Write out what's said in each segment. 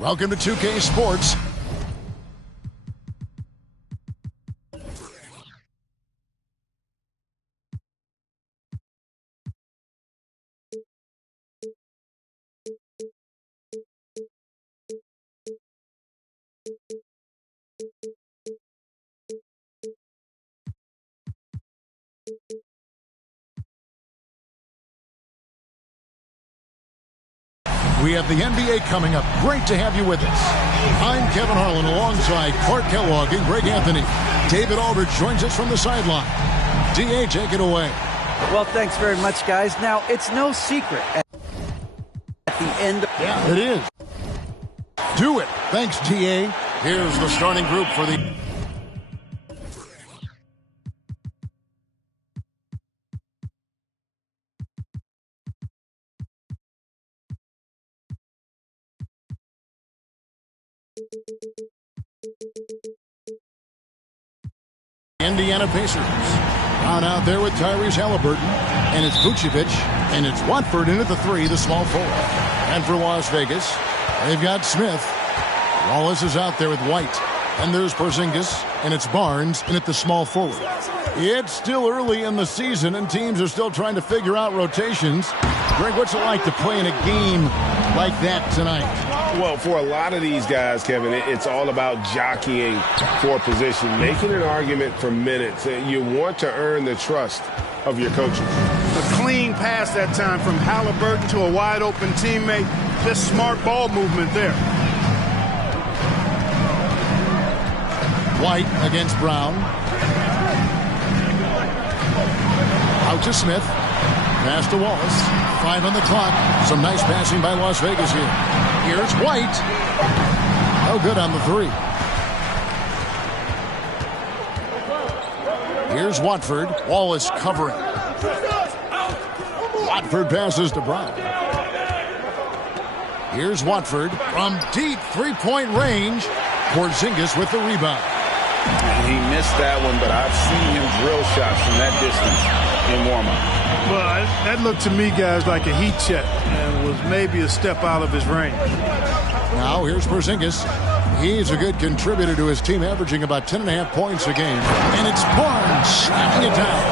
Welcome to 2K Sports. We have the NBA coming up. Great to have you with us. I'm Kevin Harlan alongside Clark Kellogg and Greg Anthony. David Aldridge joins us from the sideline. DA, take it away. Well, thanks very much, guys. Now, it's no secret at the end. Yeah, it is. Do it. Thanks, TA. Here's the starting group for the... Indiana Pacers. On out there with Tyrese Halliburton, and it's Vucevic, and it's Watford in at the 3, the small forward. And for Las Vegas, they've got Smith. Wallace is out there with White, and there's Porzingis, and it's Barnes in at the small forward. It's still early in the season, and teams are still trying to figure out rotations. Greg, what's it like to play in a game like that tonight? Well, for a lot of these guys, Kevin, it's all about jockeying for position, making an argument for minutes. You want to earn the trust of your coaches. A clean pass that time from Halliburton to a wide-open teammate. Just smart ball movement there. White against Brown. Out to Smith. Pass to Wallace. 5 on the clock. Some nice passing by Las Vegas here. Here's White. No good on the 3. Here's Watford. Wallace covering. Watford passes to Brown. Here's Watford from deep three-point range. Porzingis with the rebound. He missed that one, but I've seen him drill shots from that distance in warm-up. Well, that looked to me, guys, like a heat check and was maybe a step out of his range. Now here's Porzingis. He's a good contributor to his team, averaging about 10.5 points a game. And it's Barnes slapping it down.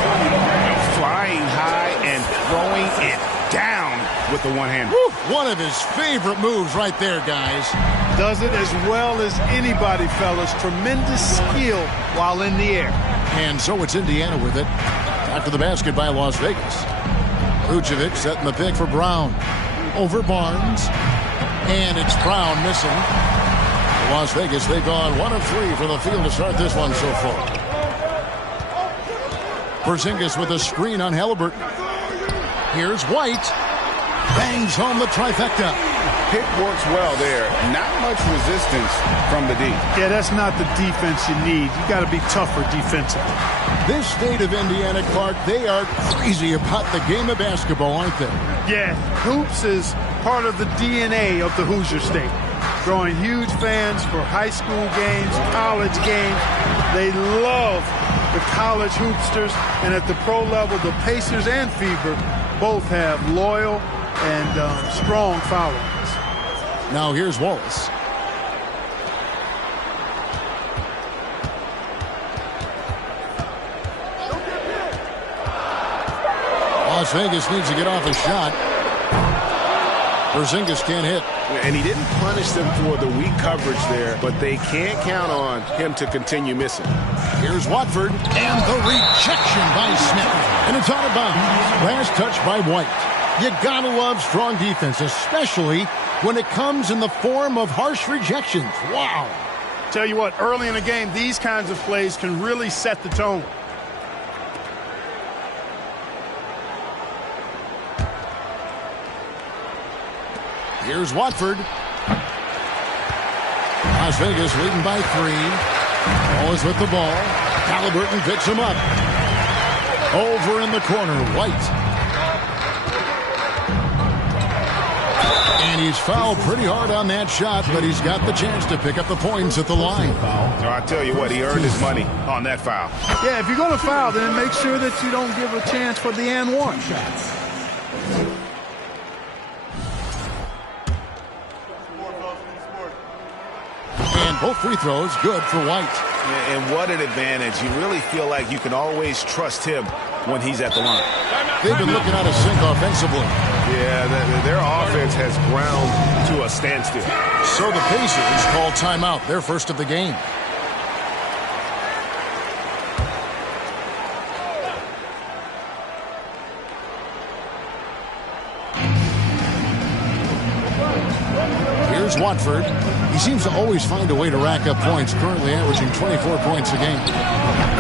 Flying high and throwing it down with the one-hander. One of his favorite moves right there, guys. Does it as well as anybody, fellas. Tremendous skill while in the air. And so it's Indiana with it. After the basket by Las Vegas. Vucevic setting the pick for Brown. Over Barnes. And it's Brown missing. Las Vegas, they've gone 1 of 3 from the field to start this one so far. Porzingis with a screen on Halliburton. Here's White. Bangs home the trifecta. Pick works well there. Not much resistance from the D. Yeah, that's not the defense you need. You got to be tougher defensively. This state of Indiana, Clark, they are crazy about the game of basketball, aren't they? Yeah, hoops is part of the DNA of the Hoosier State. Drawing huge fans for high school games, college games. They love the college hoopsters. And at the pro level, the Pacers and Fever both have loyal and strong followings. Now here's Wallace. Las Vegas needs to get off a shot. Porzingis can't hit. And he didn't punish them for the weak coverage there, but they can't count on him to continue missing. Here's Watford, and the rejection by Smith. And it's out of bounds. Last touch by White. You gotta love strong defense, especially when it comes in the form of harsh rejections. Wow. Tell you what, early in the game, these kinds of plays can really set the tone. Here's Watford. Las Vegas leading by 3. Wallace with the ball. Halliburton picks him up. Over in the corner, White. And he's fouled pretty hard on that shot, but he's got the chance to pick up the points at the line. So I tell you what, he earned his money on that foul. Yeah, if you're going to foul, then make sure that you don't give a chance for the and one. both free throws good for White. And what an advantage. You really feel like you can always trust him when he's at the line. They've been looking out of sync offensively. Yeah, their offense has ground to a standstill. So the Pacers call timeout, their first of the game. Here's Watford. He seems to always find a way to rack up points, currently averaging 24 points a game.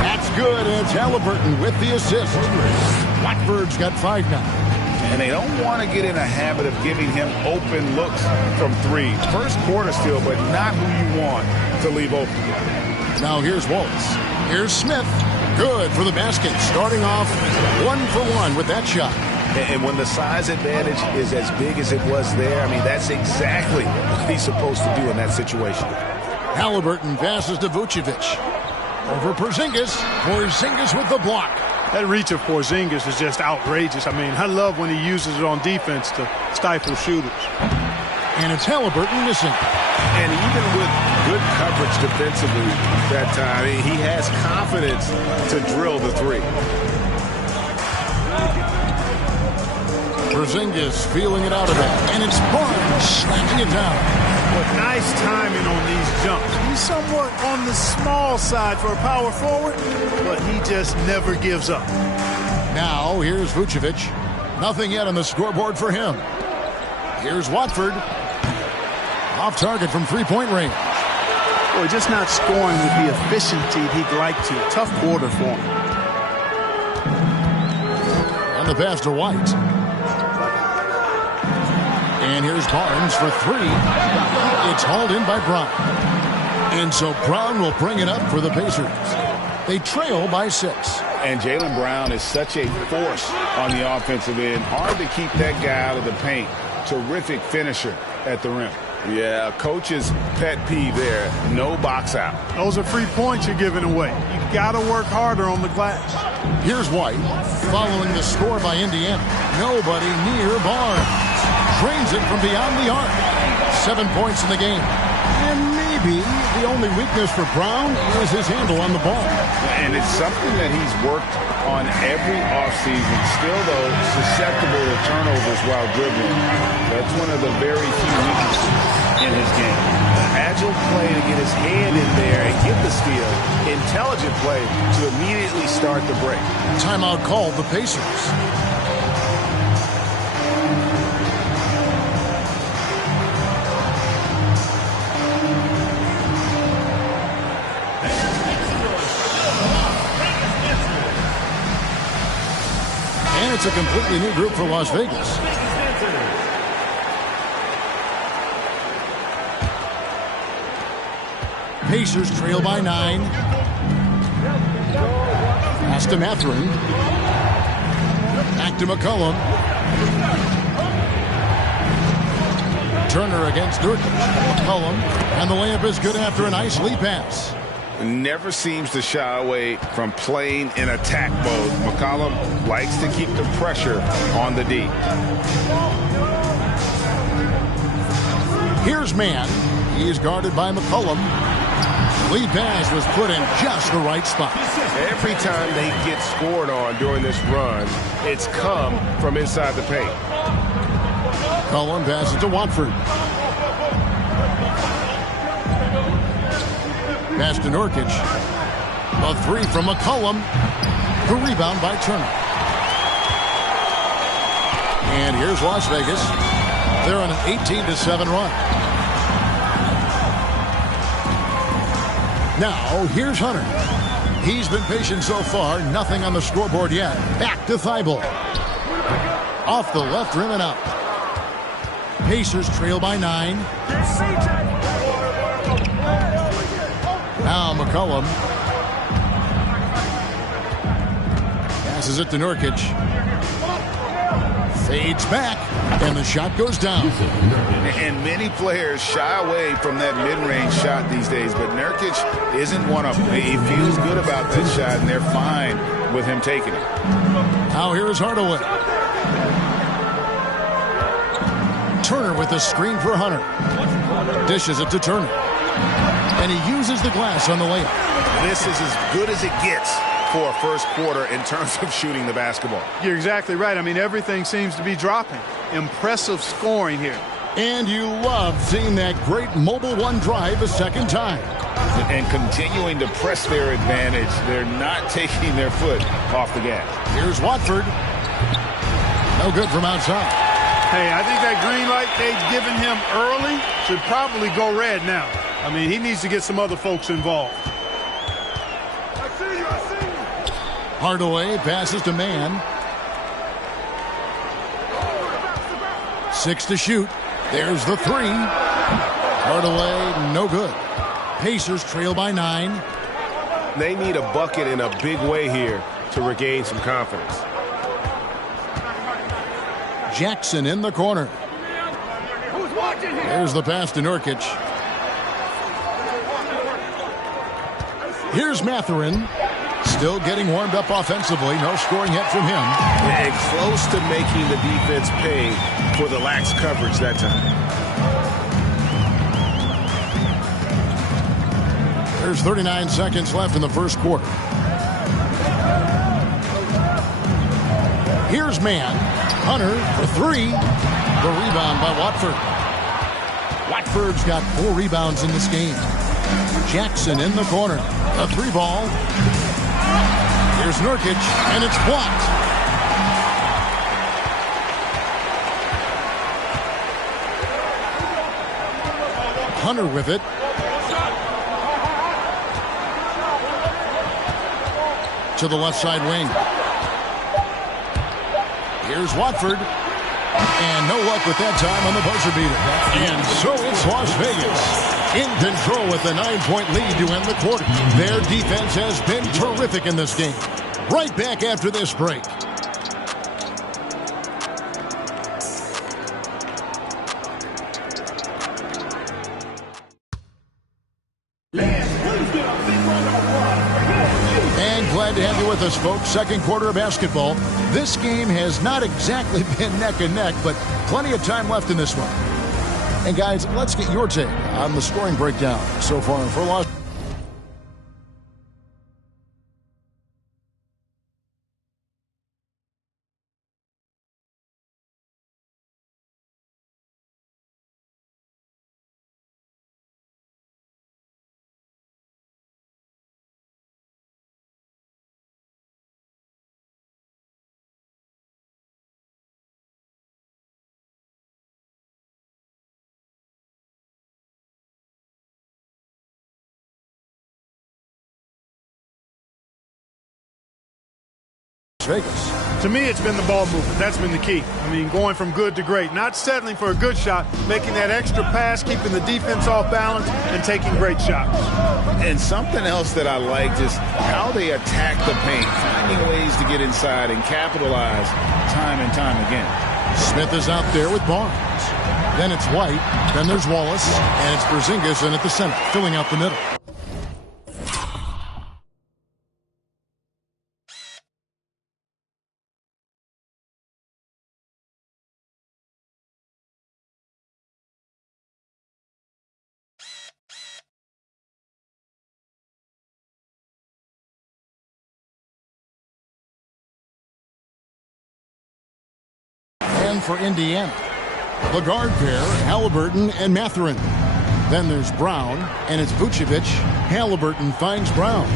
That's good, and it's Halliburton with the assist. Watford's got 5 now. And they don't want to get in a habit of giving him open looks from 3. First quarter still, but not who you want to leave open. Now here's Waltz. Here's Smith. Good for the basket. Starting off 1 for 1 with that shot. And when the size advantage is as big as it was there, I mean, that's exactly what he's supposed to do in that situation. Halliburton passes to Vucevic. Over Porzingis. Porzingis with the block. That reach of Porzingis is just outrageous. I mean, I love when he uses it on defense to stifle shooters. And it's Halliburton missing. And even with good coverage defensively that time, he has confidence to drill the 3. Porzingis feeling it out of it. And it's Barnes slamming it down. But nice timing on these jumps. He's somewhat on the small side for a power forward, but he just never gives up. Now here's Vucevic. Nothing yet on the scoreboard for him. Here's Watford. Off target from three-point range. Boy, just not scoring with the efficiency he'd like to. Tough quarter for him. And the pass to White. And here's Barnes for 3. It's hauled in by Brown. And so Brown will bring it up for the Pacers. They trail by 6. And Jaylen Brown is such a force on the offensive end. Hard to keep that guy out of the paint. Terrific finisher at the rim. Yeah, coach's pet peeve there. No box out. Those are free points you're giving away. You got to work harder on the glass. Here's White. Following the score by Indiana. Nobody near Barnes. Drains it from beyond the arc. 7 points in the game. And maybe the only weakness for Brown is his handle on the ball. And it's something that he's worked on every offseason. Still, though, susceptible to turnovers while dribbling. That's one of the very few weaknesses in his game. Agile play to get his hand in there and get the steal. Intelligent play to immediately start the break. Timeout called the Pacers. And it's a completely new group for Las Vegas. Pacers trail by 9. Pass to Mathurin. Back to McCollum. Turner against Nurkic. McCollum. And the layup is good after a nice lead pass. Never seems to shy away from playing in attack mode. McCollum likes to keep the pressure on the D. Here's Mann. He is guarded by McCollum. Lead pass was put in just the right spot. Every time they get scored on during this run, it's come from inside the paint. McCollum passes to Watford. Pass to Nurkic. A 3 from McCollum. The rebound by Turner. And here's Las Vegas. They're on an 18-7 run. Now, here's Hunter. He's been patient so far. Nothing on the scoreboard yet. Back to Thibault. Off the left rim and out. Pacers trail by 9. Now McCollum. Passes it to Nurkic. Fades back. And the shot goes down. And many players shy away from that mid-range shot these days, but Nurkic isn't one of them. He feels good about that shot, and they're fine with him taking it. Now here's Hardaway. Turner with a screen for Hunter. Dishes it to Turner. And he uses the glass on the layup. This is as good as it gets for a first quarter in terms of shooting the basketball. You're exactly right. I mean, everything seems to be dropping. Impressive scoring here. And you love seeing that great mobile one drive a second time. And continuing to press their advantage. They're not taking their foot off the gas. Here's Watford. No good from outside. Hey, I think that green light they've given him early should probably go red now. I mean, he needs to get some other folks involved. Hardaway passes to Mann. 6 to shoot. There's the 3. Hardaway, no good. Pacers trail by 9. They need a bucket in a big way here to regain some confidence. Jackson in the corner. There's the pass to Nurkic. Here's Mathurin. Still getting warmed up offensively. No scoring yet from him. And close to making the defense pay for the lax coverage that time. There's 39 seconds left in the first quarter. Here's Mann. Hunter for 3. The rebound by Watford. Watford's got 4 rebounds in this game. Jackson in the corner. A 3 ball. Here's Nurkic, and it's blocked. Hunter with it. To the left side wing. Here's Watford. And no luck with that time on the buzzer beater. And so it's Las Vegas in control with a 9-point lead to end the quarter. Their defense has been terrific in this game. Right back after this break. And glad to have you with us, folks. Second quarter of basketball. This game has not exactly been neck and neck, but plenty of time left in this one. And guys, let's get your take on the scoring breakdown so far for Las Vegas. To me, it's been the ball movement. That's been the key. I mean, going from good to great. Not settling for a good shot, making that extra pass, keeping the defense off balance, and taking great shots. And something else that I liked is how they attack the paint, finding ways to get inside and capitalize time and time again. Smith is out there with Barnes. Then it's White. Then there's Wallace. And it's Porzingis in at the center, filling out the middle. And for Indiana, the guard pair, Halliburton and Mathurin. Then there's Brown, and it's Vucevic. Halliburton finds Brown.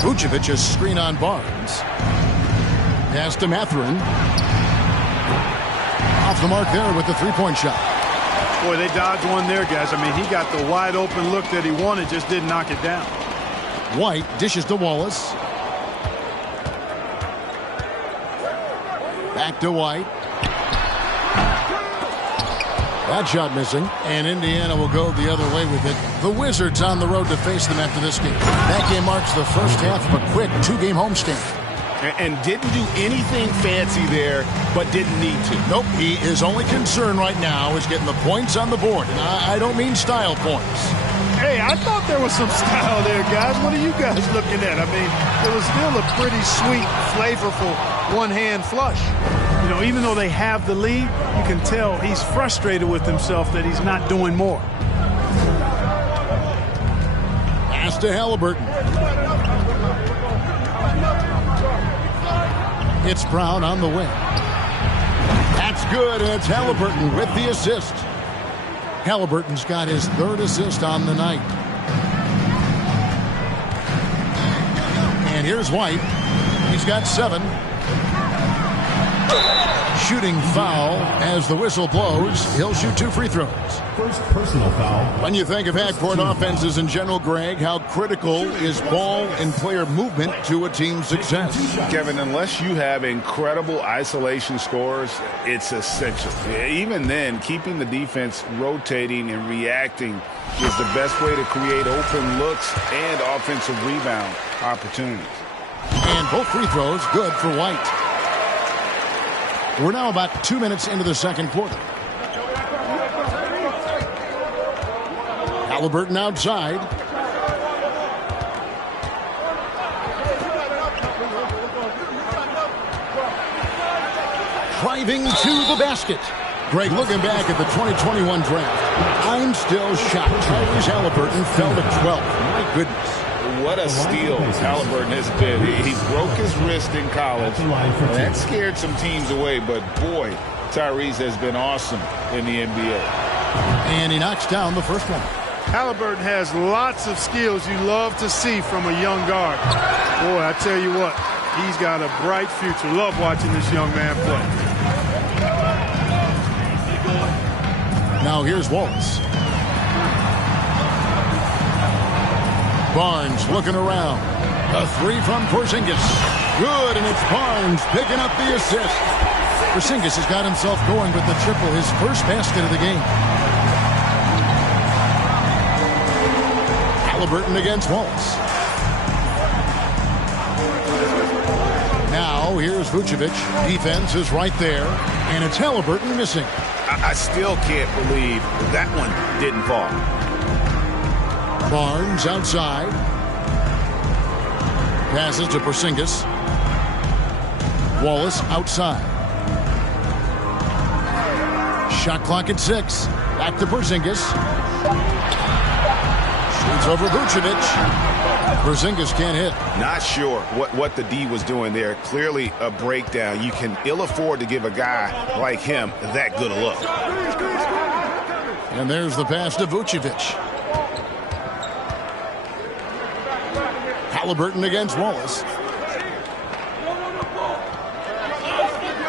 Vucevic is screen on Barnes. Pass to Mathurin. Off the mark there with the three-point shot. Boy, they dodged one there, guys. I mean, he got the wide open look that he wanted, just didn't knock it down. White dishes to Wallace. Back to White. That shot missing, and Indiana will go the other way with it. The Wizards on the road to face them after this game. That game marks the first half of a quick 2-game homestand. And didn't do anything fancy there, but didn't need to. Nope, he is only concerned right now is getting the points on the board. And I don't mean style points. Hey, I thought there was some style there, guys. What are you guys looking at? I mean, it was still a pretty sweet, flavorful one-hand flush. You know, even though they have the lead, you can tell he's frustrated with himself that he's not doing more. Pass to Halliburton. It's Brown on the wing. That's good, and it's Halliburton with the assist. Halliburton's got his 3rd assist on the night. And here's White. He's got 7. Shooting foul as the whistle blows. He'll shoot 2 free throws. First personal foul. When you think of half-court offenses in general, Greg, how critical is ball and player movement to a team's success? Kevin, unless you have incredible isolation scores, it's essential. Even then, keeping the defense rotating and reacting is the best way to create open looks and offensive rebound opportunities. And both free throws good for White. We're now about 2 minutes into the second quarter. Halliburton outside. Driving to the basket. Greg, looking back at the 2021 draft, I'm still shocked. Tyrese Halliburton fell to 12th. My goodness. What a steal Halliburton has been. He broke his wrist in college. That scared some teams away, but boy, Tyrese has been awesome in the NBA. And he knocks down the first one. Halliburton has lots of skills you love to see from a young guard. Boy, I tell you what, he's got a bright future. Love watching this young man play. Now here's Wallace. Barnes looking around. A 3 from Porzingis. Good, and it's Barnes picking up the assist. Porzingis has got himself going with the triple, his first basket of the game. Halliburton against Wallace. Now here's Vucevic. Defense is right there, and it's Halliburton missing. I still can't believe that one didn't fall. Barnes outside. Passes to Porzingis. Wallace outside. Shot clock at 6. Back to Porzingis. Shoots over Vucevic. Porzingis can't hit. Not sure what the D was doing there. Clearly a breakdown. You can ill afford to give a guy like him that good a look. And there's the pass to Vucevic. Halliburton against Wallace.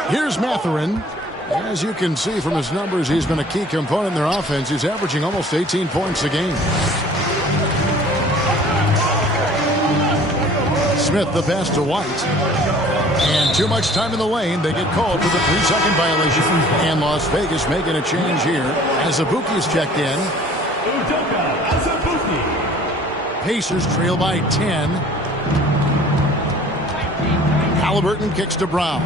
Here's Mathurin. As you can see from his numbers, he's been a key component in their offense. He's averaging almost 18 points a game. Smith the pass to White. And too much time in the lane. They get called for the 3-second violation. And Las Vegas making a change here as Azubuike's checked in. Pacers trail by 10. Halliburton kicks to Brown.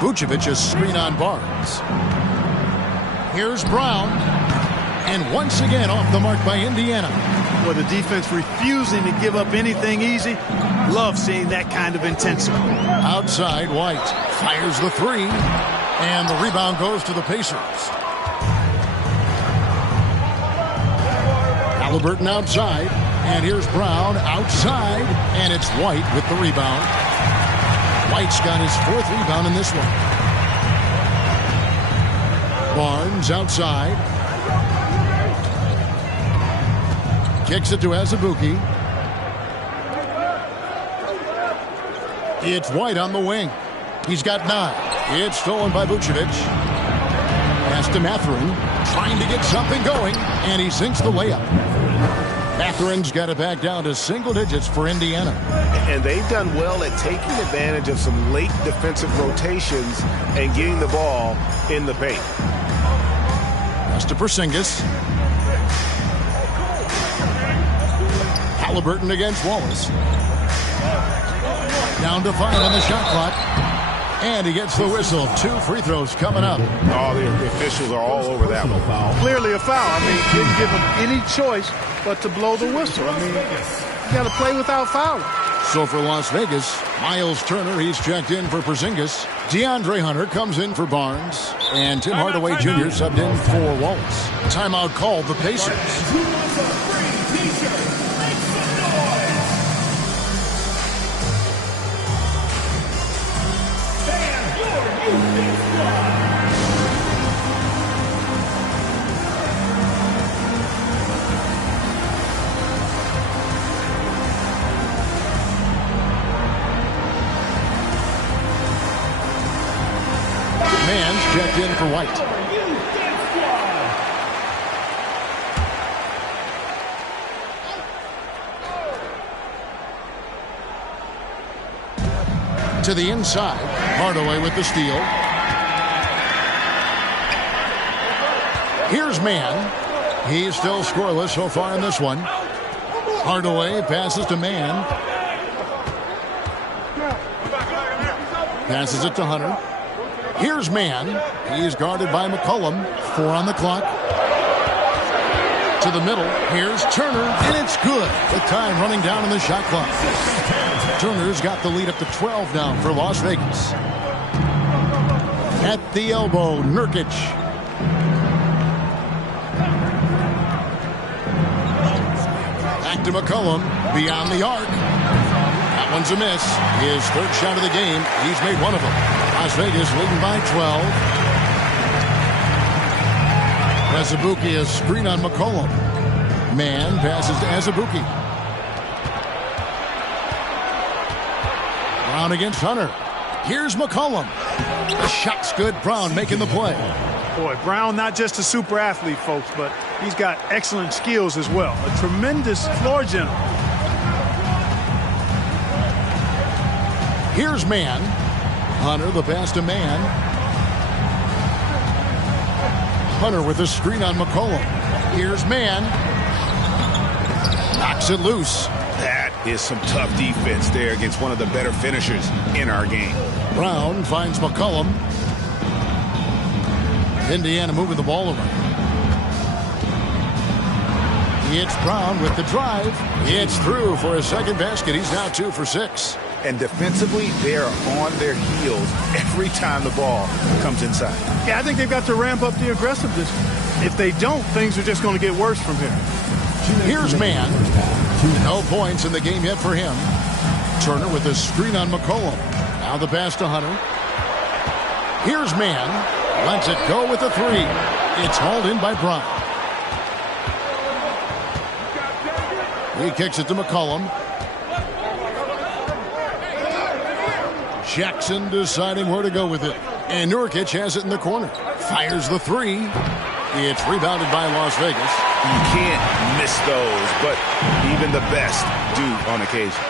Vucevic is screen on Barnes. Here's Brown. And once again off the mark by Indiana. With the defense refusing to give up anything easy. Love seeing that kind of intensity. Outside, White fires the 3. And the rebound goes to the Pacers. Halliburton outside, and here's Brown outside, and it's White with the rebound. White's got his 4th rebound in this one. Barnes outside. Kicks it to Azubuike. It's White on the wing. He's got 9. It's stolen by Vucevic. Pass to Mathurin, trying to get something going, and he sinks the layup. Mathurin's got it back down to single digits for Indiana. And they've done well at taking advantage of some late defensive rotations and getting the ball in the paint. Pass to Porzingis. Halliburton against Wallace. Down to 5 on the shot clock. And he gets the whistle. 2 free throws coming up. Oh, the officials are all over that one. Clearly a foul. I mean, didn't give him any choice but to blow the whistle. I mean, you got to play without fouling. So for Las Vegas, Miles Turner, he's checked in for Porzingis. DeAndre Hunter comes in for Barnes. And Tim Hardaway Jr. subbed in for Wallace. Timeout called the Pacers. Man's checked in for White. To the inside, Hardaway with the steal. Here's Mann. He's still scoreless so far in this one. Hardaway passes to Mann. Passes it to Hunter. Here's Mann. He's guarded by McCollum. 4 on the clock. To the middle. Here's Turner, and it's good. The time running down in the shot clock. Turner's got the lead up to 12 now for Las Vegas. At the elbow, Nurkic. Back to McCollum. Beyond the arc. That one's a miss. His third shot of the game. He's made one of them. Las Vegas leading by 12. Azubuike, a screen on McCollum. Mann passes to Azubuike. Brown against Hunter. Here's McCollum. The shot's good. Brown making the play. Boy, Brown not just a super athlete, folks, but he's got excellent skills as well. A tremendous floor general. Here's Mann. Hunter, the pass to Mann. Hunter with a screen on McCollum. Here's Mann. Knocks it loose. That is some tough defense there against one of the better finishers in our game. Brown finds McCollum. Indiana moving the ball around. It's Brown with the drive. It's through for a second basket. He's now 2 for 6. And defensively, they are on their heels every time the ball comes inside. Yeah, I think they've got to ramp up the aggressiveness. If they don't, things are just going to get worse from here. Here's Mann. No points in the game yet for him. Turner with a screen on McCollum. Now the pass to Hunter. Here's Mann. Lets it go with the 3. It's hauled in by Brown. He kicks it to McCollum. Jackson deciding where to go with it. And Nurkic has it in the corner. Fires the 3. It's rebounded by Las Vegas. You can't miss those, but even the best do on occasion.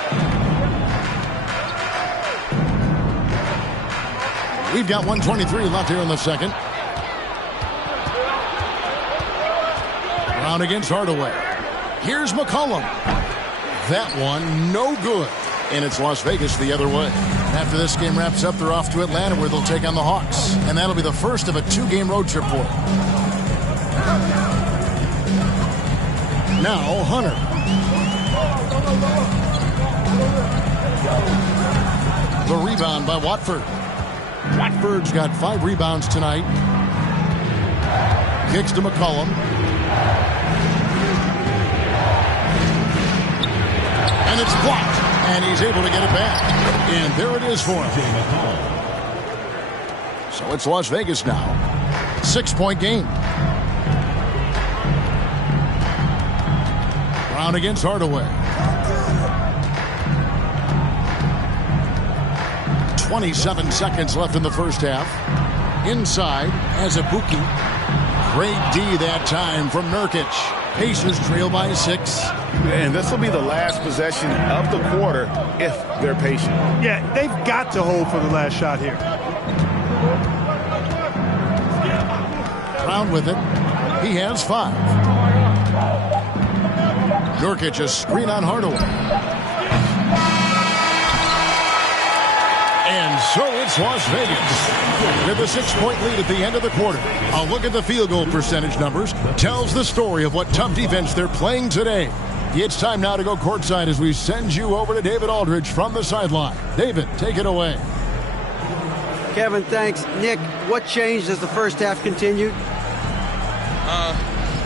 We've got 1:23 left here in the second. Brown against Hardaway. Here's McCollum. That one, no good. And it's Las Vegas the other way. After this game wraps up, they're off to Atlanta where they'll take on the Hawks. And that'll be the first of a 2-game road trip for them. Now, Hunter. The rebound by Watford. Watford's got 5 rebounds tonight. Kicks to McCollum. And it's blocked. And he's able to get it back. And there it is for him. So it's Las Vegas now. 6-point game. Brown against Hardaway. 27 seconds left in the first half. Inside, Azubuike. Great D that time from Nurkic. Pacers trail by 6. And this will be the last possession of the quarter if they're patient. Yeah, they've got to hold for the last shot here. Brown with it. He has 5. Nurkic a screen on Hardaway. And so it's Las Vegas with a 6-point lead at the end of the quarter. A look at the field goal percentage numbers tells the story of what tough defense they're playing today. It's time now to go courtside as we send you over to David Aldridge from the sideline. David, take it away. Kevin, thanks. Nick, what changed as the first half continued?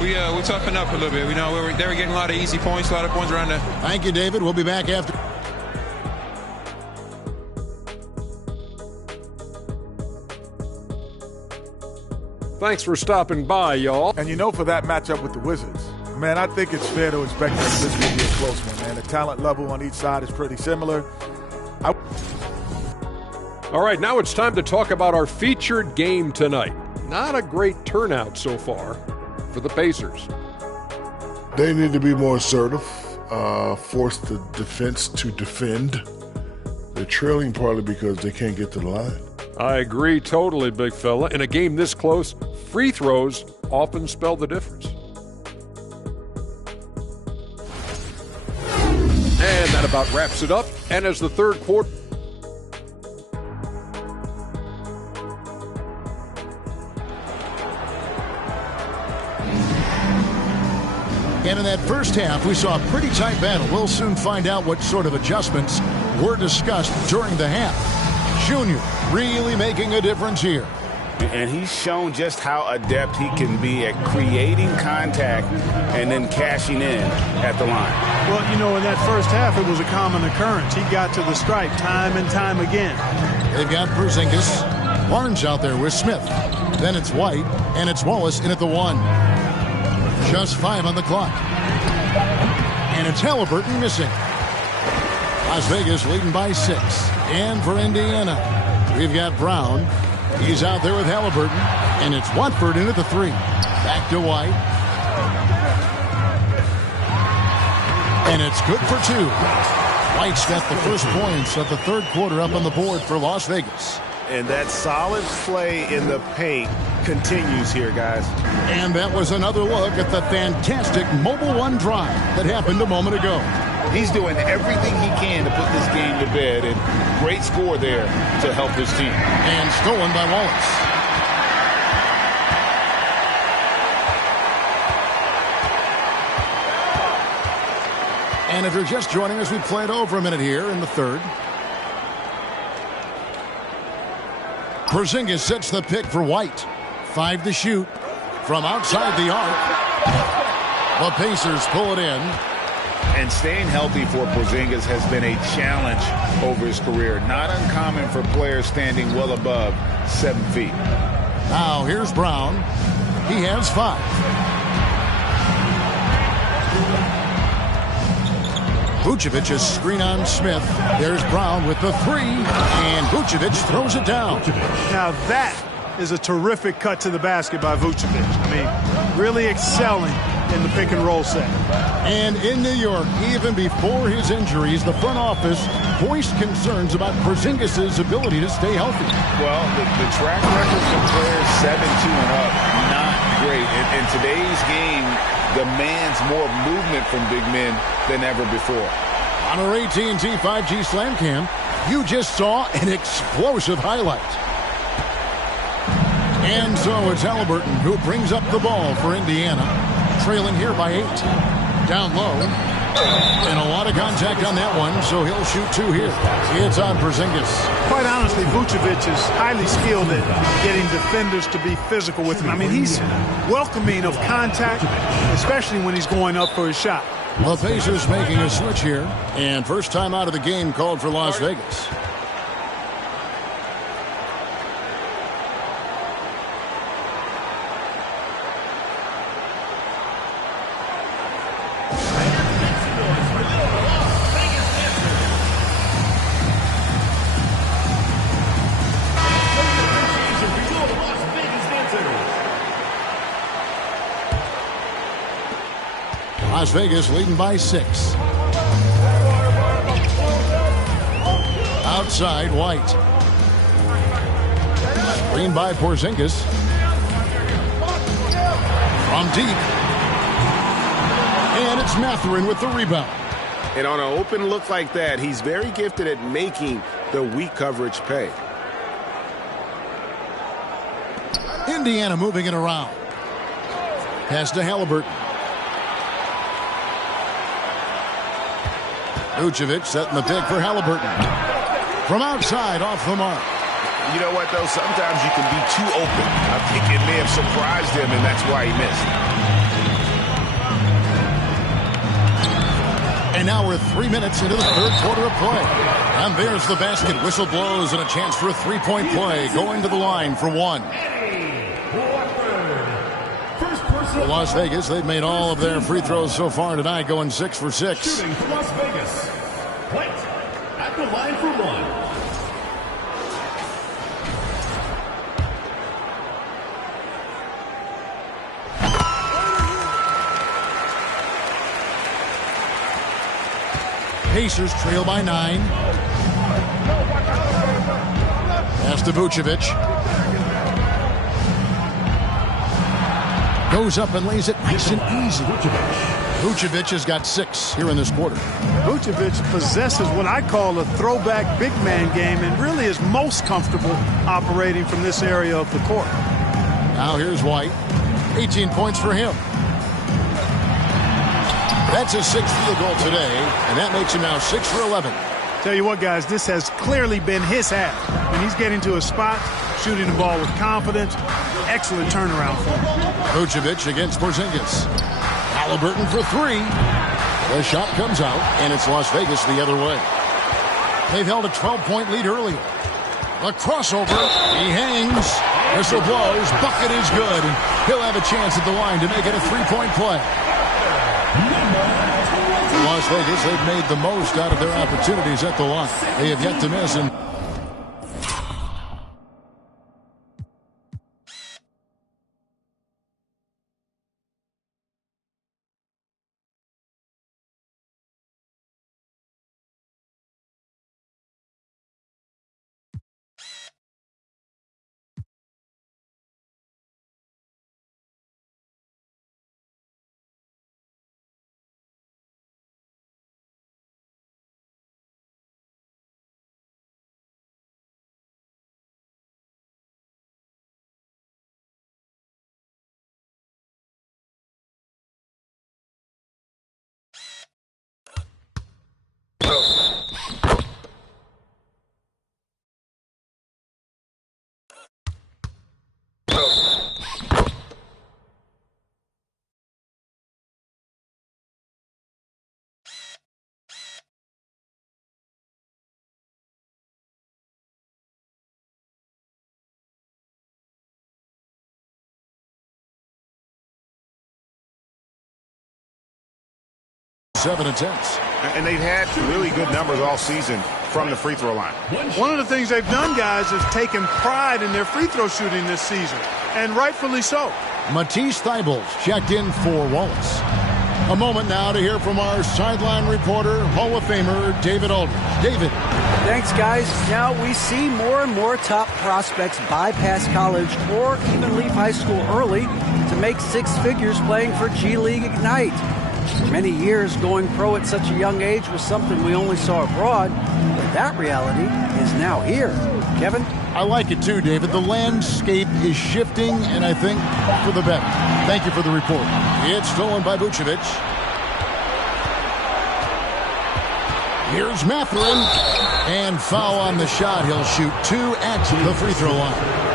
We toughened up a little bit. They were getting a lot of easy points, a lot of points around there. Thank you, David. We'll be back after. Thanks for stopping by, y'all. And for that matchup with the Wizards, man, I think it's fair to expect that this will be a close one, man. The talent level on each side is pretty similar. All right, now it's time to talk about our featured game tonight. Not a great turnout so far for the Pacers. They need to be more assertive, force the defense to defend. They're trailing partly because they can't get to the line. I agree totally, big fella. In a game this close, free throws often spell the difference. And that about wraps it up. And as the third quarter... And in that first half, we saw a pretty tight battle. We'll soon find out what sort of adjustments were discussed during the half. Junior really making a difference here. And he's shown just how adept he can be at creating contact and then cashing in at the line. Well, in that first half, it was a common occurrence. He got to the stripe time and time again. They've got Porzingis. Barnes out there with Smith. Then it's White, and it's Wallace in at the 1. Just 5 on the clock. And it's Halliburton missing. Las Vegas leading by 6. And for Indiana, we've got Brown. He's out there with Halliburton. And it's Watford in at the 3. Back to White. And it's good for 2. White's got the first points of the third quarter up on the board for Las Vegas. And that solid play in the paint continues here, guys. And that was another look at the fantastic Mobile One drive that happened a moment ago. He's doing everything he can to put this game to bed, and great score there to help his team. And stolen by Wallace. And if you're just joining us, we played over a minute here in the third. Porzingis sets the pick for White. 5 to shoot from outside the arc. The Pacers pull it in. And staying healthy for Porzingis has been a challenge over his career. Not uncommon for players standing well above 7 feet. Now here's Brown. He has 5. Vucevic is screen on Smith. There's Brown with the 3. And Vucevic throws it down. Now that is a terrific cut to the basket by Vucevic. Really excelling in the pick and roll set. And in New York, even before his injuries, the front office voiced concerns about Porzingis' ability to stay healthy. Well, the track record for players 7-2 and up, not great. In today's game, demands more movement from big men than ever before. On our AT&T 5G Slam Cam, you just saw an explosive highlight. And so it's Halliburton who brings up the ball for Indiana, trailing here by 8. Down low. And a lot of contact on that one, so he'll shoot 2 here. It's on Porzingis. Quite honestly, Vucevic is highly skilled at getting defenders to be physical with him. He's welcoming of contact, especially when he's going up for his shot. The Pacers making a switch here, and first time out of the game called for Las Vegas. Las Vegas leading by 6. Outside, White. Screen by Porzingis. From deep. And it's Mathurin with the rebound. And on an open look like that, he's very gifted at making the weak coverage pay. Indiana moving it around. Pass to Halliburton. Vucevic setting the pick for Halliburton. From outside, off the mark. You know what, though? Sometimes you can be too open. I think it may have surprised him, and that's why he missed. And now we're 3 minutes into the third quarter of play. And there's the basket. Whistle blows and a chance for a three-point play. Going to the line for one. For Las Vegas, they've made all of their free throws so far tonight, going 6 for 6. Shooting for Las Vegas. White at the line for one. Pacers trail by 9. Pass to Vucevic. Goes up and lays it nice and easy. Vucevic has got 6 here in this quarter. Vucevic possesses what I call a throwback big man game and really is most comfortable operating from this area of the court. Now here's White. 18 points for him. That's his 6th field goal today, and that makes him now 6 for 11. Tell you what, guys, this has clearly been his half. When he's getting to a spot, shooting the ball with confidence, excellent turnaround for him. Vucevic against Porzingis. Halliburton for 3. The shot comes out, and it's Las Vegas the other way. They've held a 12-point lead earlier. A crossover. He hangs. Whistle blows. Bucket is good. He'll have a chance at the line to make it a 3-point play. For Las Vegas, they've made the most out of their opportunities at the line. They have yet to miss. And seven attempts. And they've had really good numbers all season from the free throw line. One of the things they've done, guys, is taken pride in their free throw shooting this season, and rightfully so. Matisse Thybulle checked in for Wallace. A moment now to hear from our sideline reporter, Hall of Famer David Aldridge. David. Thanks, guys. Now we see more and more top prospects bypass college or even leave high school early to make 6 figures playing for G League Ignite. For many years, going pro at such a young age was something we only saw abroad, but that reality is now here. Kevin? I like it too, David. The landscape is shifting, and I think for the better. Thank you for the report. It's stolen by Vucevic. Here's Mathurin. And foul on the shot. He'll shoot 2 at the free throw line.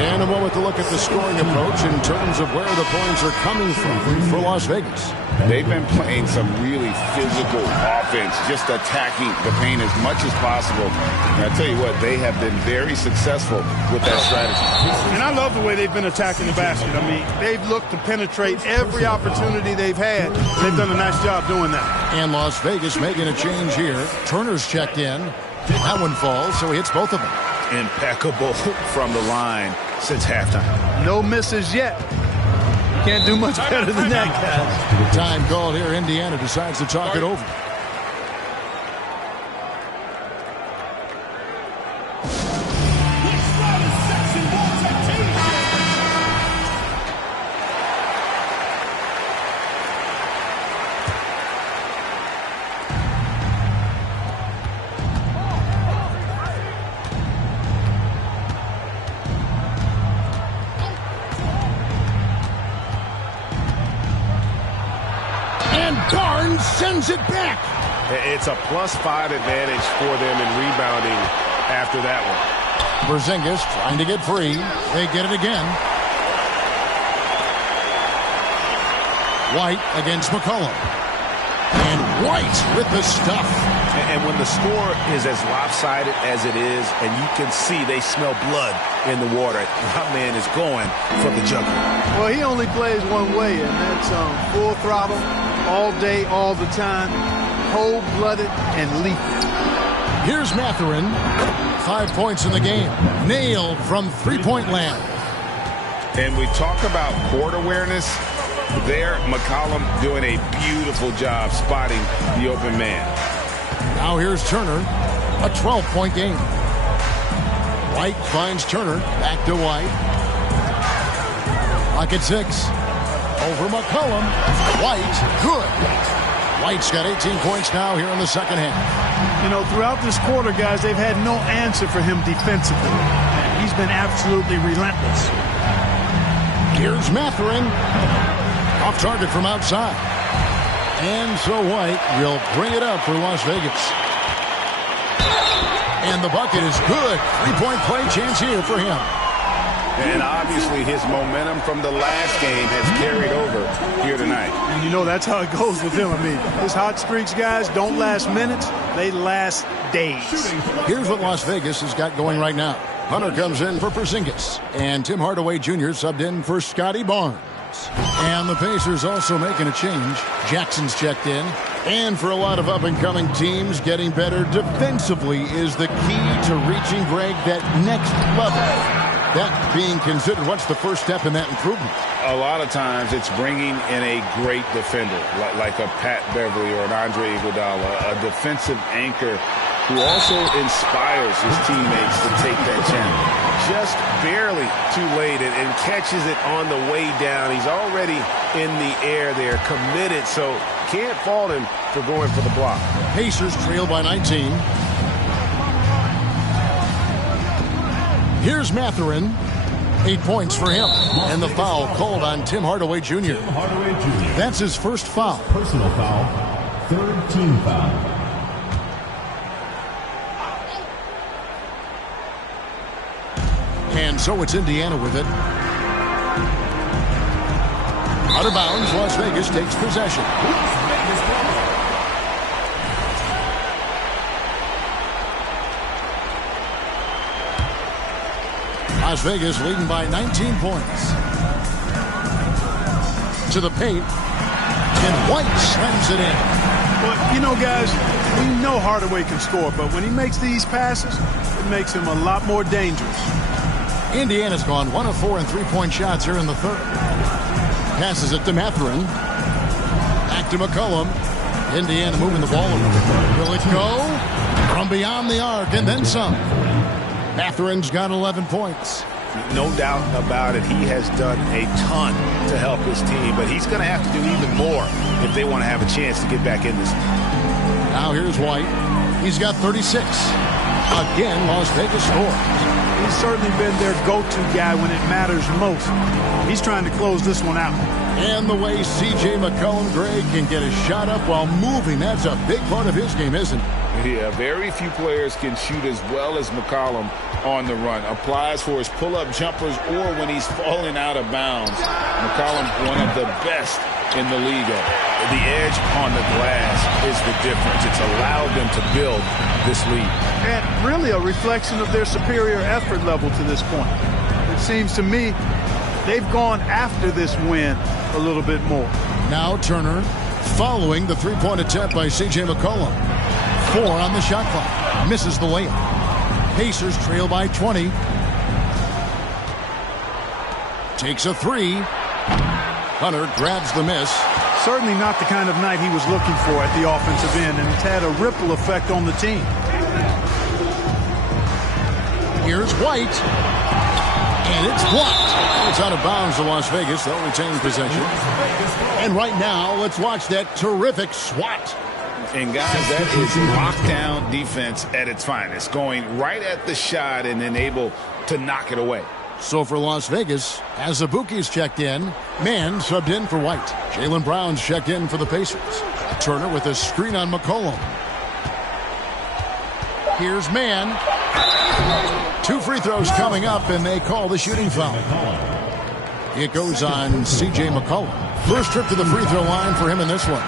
And a moment to look at the scoring approach in terms of where the points are coming from for Las Vegas. They've been playing some really physical offense, just attacking the paint as much as possible. And I tell you what, they have been very successful with that strategy. And I love the way they've been attacking the basket. I mean, they've looked to penetrate every opportunity they've had. They've done a nice job doing that. And Las Vegas making a change here. Turner's checked in. That one falls, so he hits both of them. Impeccable from the line since halftime. No misses yet. Can't do much better than that, guys. Time called here. Indiana decides to talk it over. sends it back. It's a +5 advantage for them in rebounding after that one. Porzingis trying to get free. They get it again. White against McCollum. And White with the stuff. And when the score is as lopsided as it is, and you can see they smell blood in the water, my man is going for the jugular. Well, he only plays one way, and that's full throttle, all day, all the time, cold-blooded and lethal. Here's Mathurin. 5 points in the game. Nailed from three-point land. And we talk about court awareness. There, McCollum doing a beautiful job spotting the open man. Now here's Turner. A 12-point game. White finds Turner. Back to White. Lock at 6. Over McCollum. White. Good. White's got 18 points now here in the second half. You know, throughout this quarter, guys, they've had no answer for him defensively. He's been absolutely relentless. Here's Mathurin. Off target from outside. And so White will bring it up for Las Vegas. And the bucket is good. 3-point play chance here for him. And obviously his momentum from the last game has carried over here tonight. And you know that's how it goes with him. I mean, his hot streaks, guys, don't last minutes. They last days. Here's what Las Vegas has got going right now. Hunter comes in for Porzingis. And Tim Hardaway Jr. subbed in for Scotty Barnes. And the Pacers also making a change. Jackson's checked in. And for a lot of up-and-coming teams, getting better defensively is the key to reaching, Greg, that next level. That being considered, what's the first step in that improvement? A lot of times it's bringing in a great defender, like a Pat Beverly or an Andre Iguodala, a defensive anchor who also inspires his teammates to take that challenge. Just barely too late and catches it on the way down. He's already in the air there, committed, so can't fault him for going for the block. Pacers trail by 19. Here's Mathurin. 8 points for him. And the foul called on Tim Hardaway Jr. That's his first foul. Personal foul. Third team foul. And so it's Indiana with it. Out of bounds, Las Vegas takes possession. Las Vegas leading by 19 points. To the paint. And White slams it in. Well, you know, guys, we know Hardaway can score, but when he makes these passes, it makes him a lot more dangerous. Indiana's gone 1 of 4 in three-point shots here in the third. Passes it to Mathurin. Back to McCollum. Indiana moving the ball around. Will it go? From beyond the arc and then some. Mathurin's got 11 points. No doubt about it. He has done a ton to help his team, but he's going to have to do even more if they want to have a chance to get back in this. Now here's White. He's got 36. Again, Las Vegas scores. He's certainly been their go-to guy when it matters most. He's trying to close this one out. And the way C.J. McCollum, Greg, can get a shot up while moving, that's a big part of his game, isn't it? Yeah, very few players can shoot as well as McCollum on the run. Applies for his pull-up jumpers or when he's falling out of bounds. McCollum, one of the best in the league. The edge on the glass is the difference. It's allowed them to build this lead. And really a reflection of their superior effort level to this point. It seems to me they've gone after this win a little bit more. Now Turner following the three-point attempt by C.J. McCollum. 4 on the shot clock. Misses the layup. Pacers trail by 20. Takes a 3. Hunter grabs the miss. Certainly not the kind of night he was looking for at the offensive end, and it's had a ripple effect on the team. Here's White. And it's blocked. It's out of bounds to Las Vegas. They'll retain possession. And right now, let's watch that terrific swat. And guys, that is lockdown defense at its finest. Going right at the shot and then able to knock it away. So for Las Vegas, Azubuike's checked in. Mann subbed in for White. Jaylen Brown's checked in for the Pacers. Turner with a screen on McCollum. Here's Mann. 2 free throws coming up, and they call the shooting foul. It goes on C.J. McCollum. First trip to the free throw line for him in this one.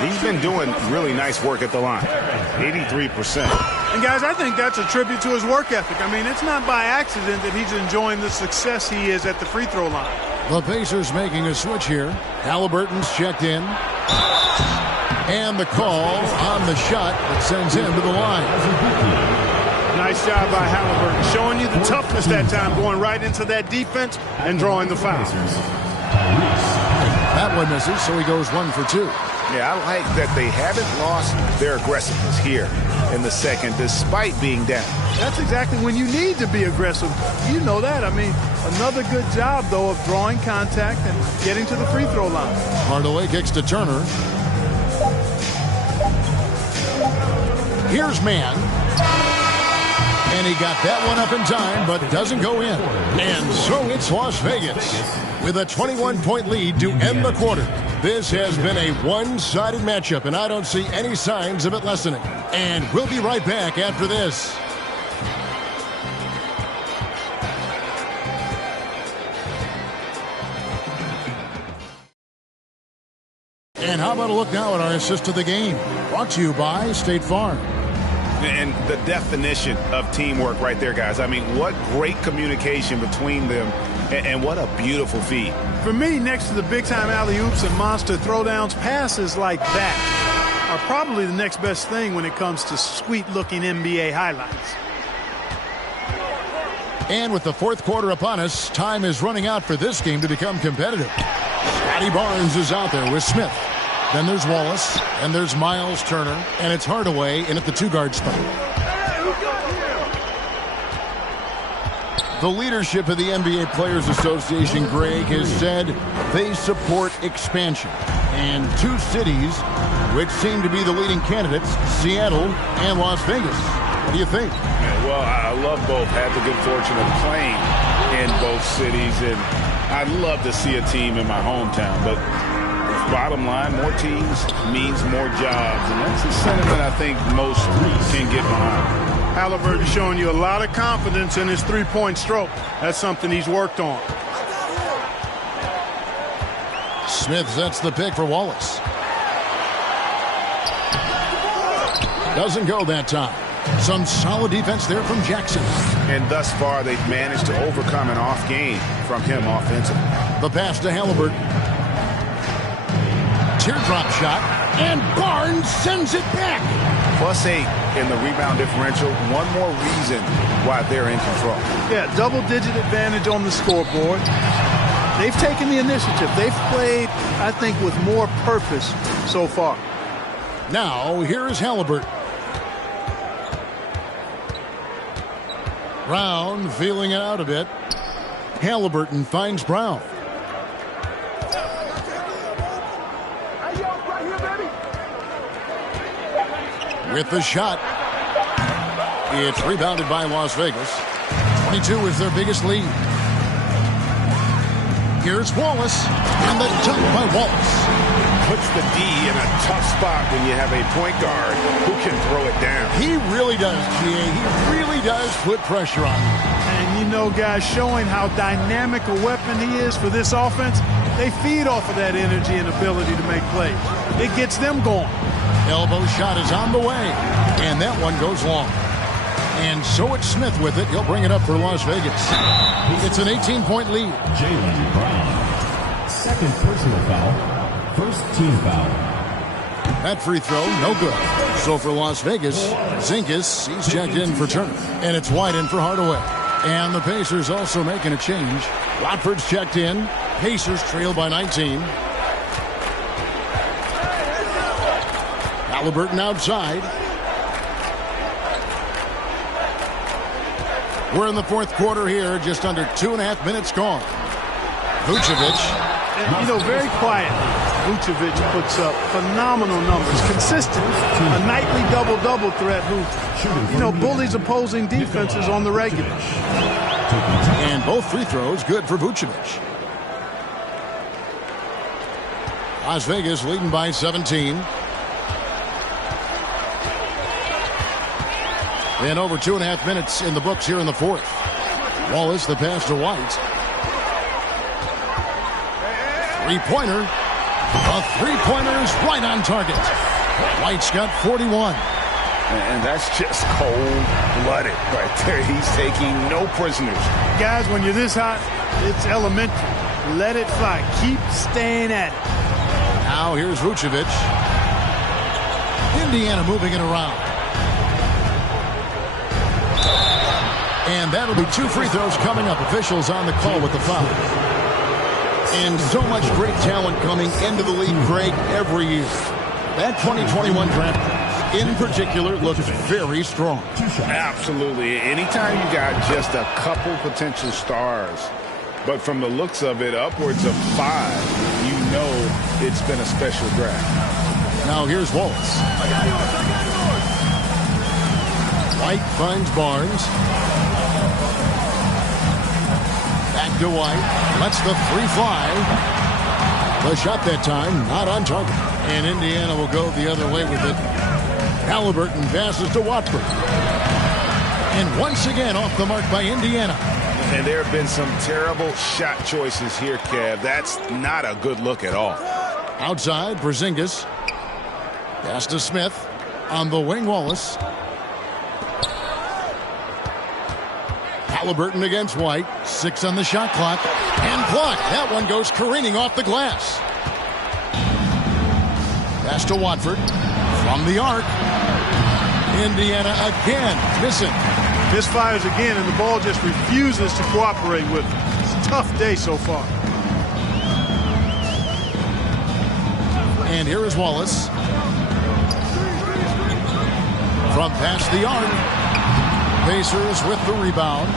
He's been doing really nice work at the line. 83%. And, guys, I think that's a tribute to his work ethic. I mean, it's not by accident that he's enjoying the success he is at the free throw line. The Pacers making a switch here. Halliburton's checked in. And the call on the shot that sends him to the line. Nice job by Halliburton, showing you the toughness that time, going right into that defense and drawing the foul. That one misses, so he goes 1 for 2. Yeah, I like that they haven't lost their aggressiveness here in the second, despite being down. That's exactly when you need to be aggressive. You know that. I mean, another good job, though, of drawing contact and getting to the free throw line. Hardaway kicks to Turner. Here's Mann. And he got that one up in time, but doesn't go in. And so it's Las Vegas with a 21-point lead to end the quarter. This has been a one-sided matchup, and I don't see any signs of it lessening. And we'll be right back after this. And how about a look now at our assist to the game? Brought to you by State Farm. And the definition of teamwork right there, guys. I mean, what great communication between them, and what a beautiful feed. For me, next to the big-time alley-oops and monster throwdowns, passes like that are probably the next best thing when it comes to sweet-looking NBA highlights. And with the fourth quarter upon us, time is running out for this game to become competitive. Scotty Barnes is out there with Smith. Then there's Wallace, and there's Miles Turner, and it's Hardaway in at the 2-guard spot. The leadership of the NBA Players Association, Greg, has said they support expansion. And 2 cities which seem to be the leading candidates, Seattle and Las Vegas. What do you think? Well, I love both. Had the good fortune of playing in both cities, and I'd love to see a team in my hometown, but bottom line, more teams means more jobs, and that's a sentiment I think most can get behind. Halliburton showing you a lot of confidence in his three-point stroke. That's something he's worked on. Smith sets the pick for Wallace. Doesn't go that time. Some solid defense there from Jackson. And thus far, they've managed to overcome an off game from him offensively. The pass to Halliburton. Teardrop shot, and Barnes sends it back. +8 in the rebound differential. One more reason why they're in control. Yeah, double-digit advantage on the scoreboard. They've taken the initiative. They've played, I think, with more purpose so far. Now, here is Halliburton. Brown feeling it out a bit. Halliburton finds Brown. With the shot. It's rebounded by Las Vegas. 22 is their biggest lead. Here's Wallace, and the dunk by Wallace. Puts the D in a tough spot when you have a point guard who can throw it down. He really does, G.A. He really does put pressure on him. And you know, guys, showing how dynamic a weapon he is for this offense, they feed off of that energy and ability to make plays. It gets them going. Elbow shot is on the way, and that one goes long. And so it's Smith with it. He'll bring it up for Las Vegas. It's an 18-point lead. Jaylen Brown. Second personal foul. First team foul. That free throw, no good. So for Las Vegas, Zinkas, he's checked in for Turner. And it's White in for Hardaway. And the Pacers also making a change. Watford's checked in. Pacers trail by 19. Halliburton outside. We're in the fourth quarter here, just under 2.5 minutes gone. Vucevic. And, you know, very quietly, Vucevic puts up phenomenal numbers. Consistent, a nightly double-double threat who, you know, bullies opposing defenses on the regular. And both free throws good for Vucevic. Las Vegas leading by 17. And over 2.5 minutes in the books here in the fourth. Wallace, the pass to White. Three-pointer. A three-pointer's right on target. White's got 41. And that's just cold-blooded right there. He's taking no prisoners. Guys, when you're this hot, it's elementary. Let it fly. Keep staying at it. Now here's Vucevic. Indiana moving it around. And that'll be 2 free throws coming up. Officials on the call with the foul. And so much great talent coming into the league, Greg, every year. That 2021 draft class, in particular, looks very strong. Absolutely. Anytime you got just a couple potential stars, but from the looks of it, upwards of 5, you know it's been a special draft. Now here's Wallace. White finds Barnes. Back to White. Lets the three fly. The shot that time not on target. And Indiana will go the other way with it. Halliburton passes to Watford. And once again off the mark by Indiana. And there have been some terrible shot choices here, Kev. That's not a good look at all. Outside, Porzingis. Pass to Smith. On the wing, Wallace. Halliburton against White. 6 on the shot clock. And blocked. That one goes careening off the glass. Pass to Watford. From the arc. Indiana again missing. Misfires again, and the ball just refuses to cooperate with him. It's a tough day so far. And here is Wallace. From past the arc. Pacers with the rebound.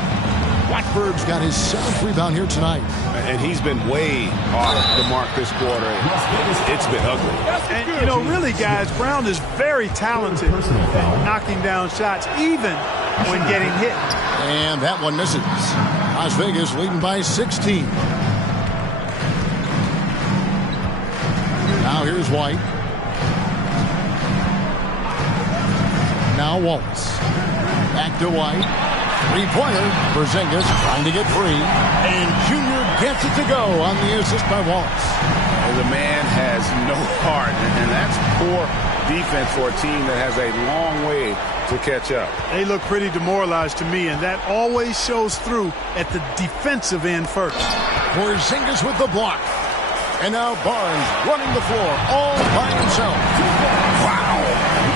Watford's got his 7th rebound here tonight. And he's been way off the mark this quarter. It's been ugly. And, you know, really, guys, Brown is very talented at knocking down shots, even when getting hit. And that one misses. Las Vegas leading by 16. Now here's White. Now Wallace. Back to White. Three-pointer. Porzingis trying to get free. And Junior gets it to go on the assist by Wallace. The man has no heart, and that's poor defense for a team that has a long way to catch up. They look pretty demoralized to me, and that always shows through at the defensive end first. Porzingis with the block. And now Barnes running the floor all by himself. Wow.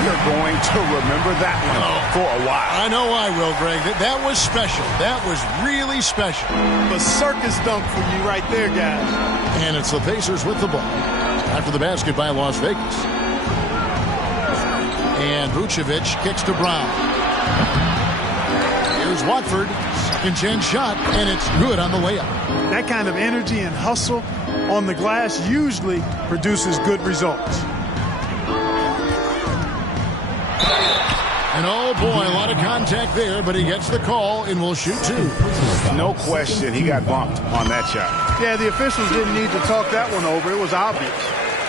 You're going to remember that one for a while. I know I will, Greg. That was special. That was really special. The circus dunk for you right there, guys. And it's the Pacers with the ball. After the basket by Las Vegas. And Vucevic kicks to Brown. Here's Watford. Second chance shot, and it's good on the layup. That kind of energy and hustle on the glass usually produces good results. And oh boy, a lot of contact there, but he gets the call and will shoot 2. No question, he got bumped on that shot. Yeah, the officials didn't need to talk that one over. It was obvious.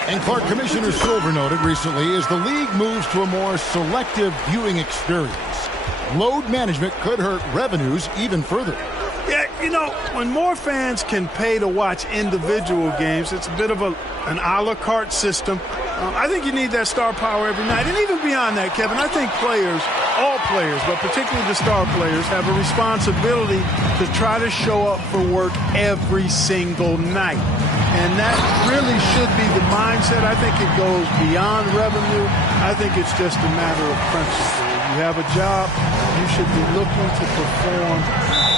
And Clark, Commissioner Silver noted recently, as the league moves to a more selective viewing experience, load management could hurt revenues even further. Yeah, you know, when more fans can pay to watch individual games, it's a bit of an a la carte system. I think you need that star power every night. And even beyond that, Kevin, I think players, all players, but particularly the star players, have a responsibility to try to show up for work every single night. And that really should be the mindset. I think it goes beyond revenue. I think it's just a matter of principle. If you have a job, you should be looking to perform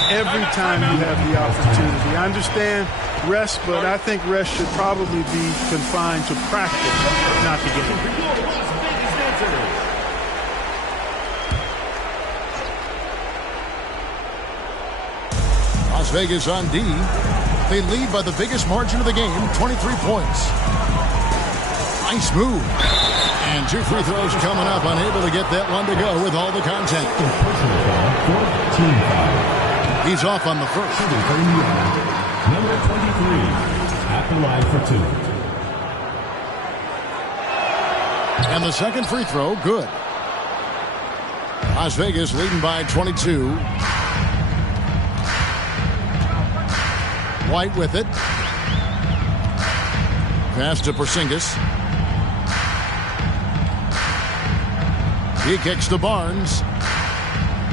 every time you have the opportunity. I understand rest, but I think rest should probably be confined to practice, not the game. Las Vegas on D. They lead by the biggest margin of the game, 23 points. Nice move. And 2 free throws coming up, unable to get that one to go with all the contact. He's off on the first. Number 23 at the line for 2. And the second free throw, good. Las Vegas leading by 22. White with it. Pass to Porzingis. He kicks to Barnes.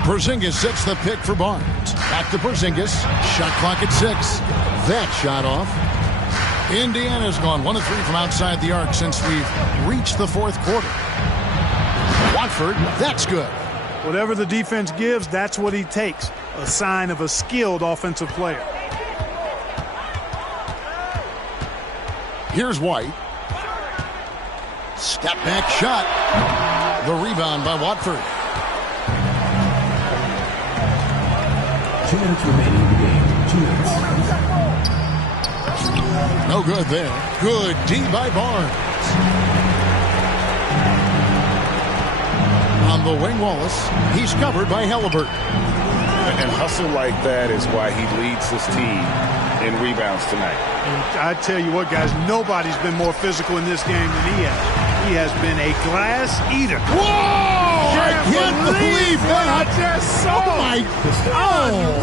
Porzingis sets the pick for Barnes. Back to Porzingis. Shot clock at 6. That shot off. Indiana's gone 1 of 3 from outside the arc since we've reached the fourth quarter. Watford, that's good. Whatever the defense gives, that's what he takes. A sign of a skilled offensive player. Here's White. Step back shot. The rebound by Watford. 2 minutes remaining in the game. 2 minutes. No good there. Good D by Barnes. On the wing, Wallace. He's covered by Halliburton. And hustle like that is why he leads his team in rebounds tonight. And I tell you what, guys, nobody's been more physical in this game than he has. He has been a glass eater. Whoa! I can't believe that. I just saw.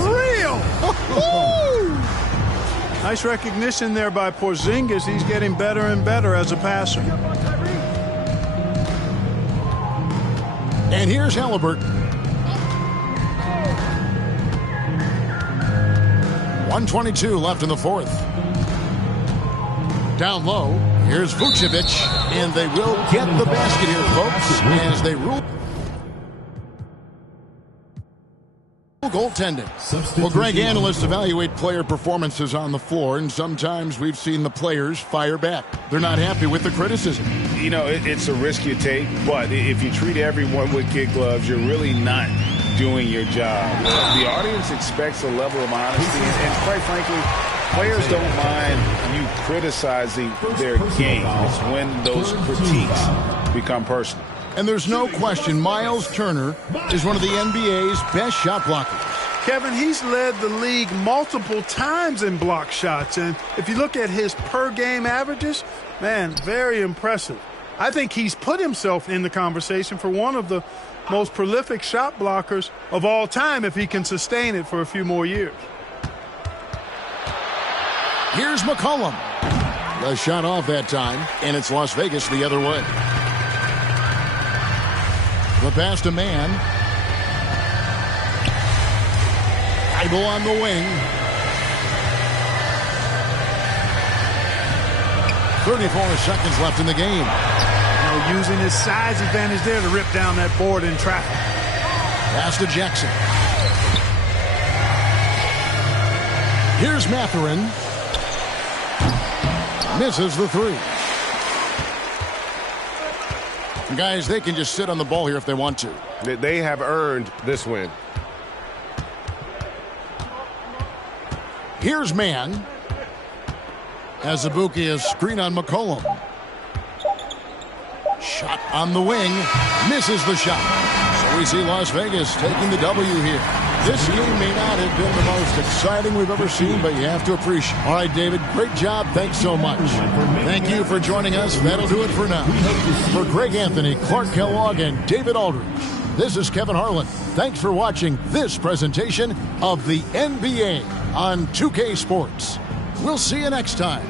Unreal. Nice recognition there by Porzingis. He's getting better and better as a passer. And here's Halliburton. 1:22 left in the fourth. Down low, here's Vucevic, and they will get the basket here, folks, as they rule. Goaltending. Well, Greg, analysts evaluate player performances on the floor, and sometimes we've seen the players fire back. They're not happy with the criticism. You know, it's a risk you take, but if you treat everyone with kid gloves, you're really not doing your job. The audience expects a level of honesty, and quite frankly, players don't mind you criticizing their game. It's when those critiques become personal. And there's no question Miles Turner is one of the NBA's best shot blockers. Kevin, he's led the league multiple times in block shots. And if you look at his per-game averages, man, very impressive. I think he's put himself in the conversation for one of the most prolific shot blockers of all time if he can sustain it for a few more years. Here's McCollum. The shot off that time, and it's Las Vegas the other way. The pass to Mann. Idle on the wing. 34 seconds left in the game. You know, using his size advantage there to rip down that board in traffic. Pass to Jackson. Here's Mathurin. Misses the three. Guys, they can just sit on the ball here if they want to. They have earned this win. Here's Mann. As Ibuki is screen on McCollum. Shot on the wing. Misses the shot. So we see Las Vegas taking the W here. This game may not have been the most exciting we've ever seen, but you have to appreciate. All right, David, great job. Thanks so much. Thank you for joining us. That'll do it for now. For Greg Anthony, Clark Kellogg, and David Aldridge, this is Kevin Harlan. Thanks for watching this presentation of the NBA on 2K Sports. We'll see you next time.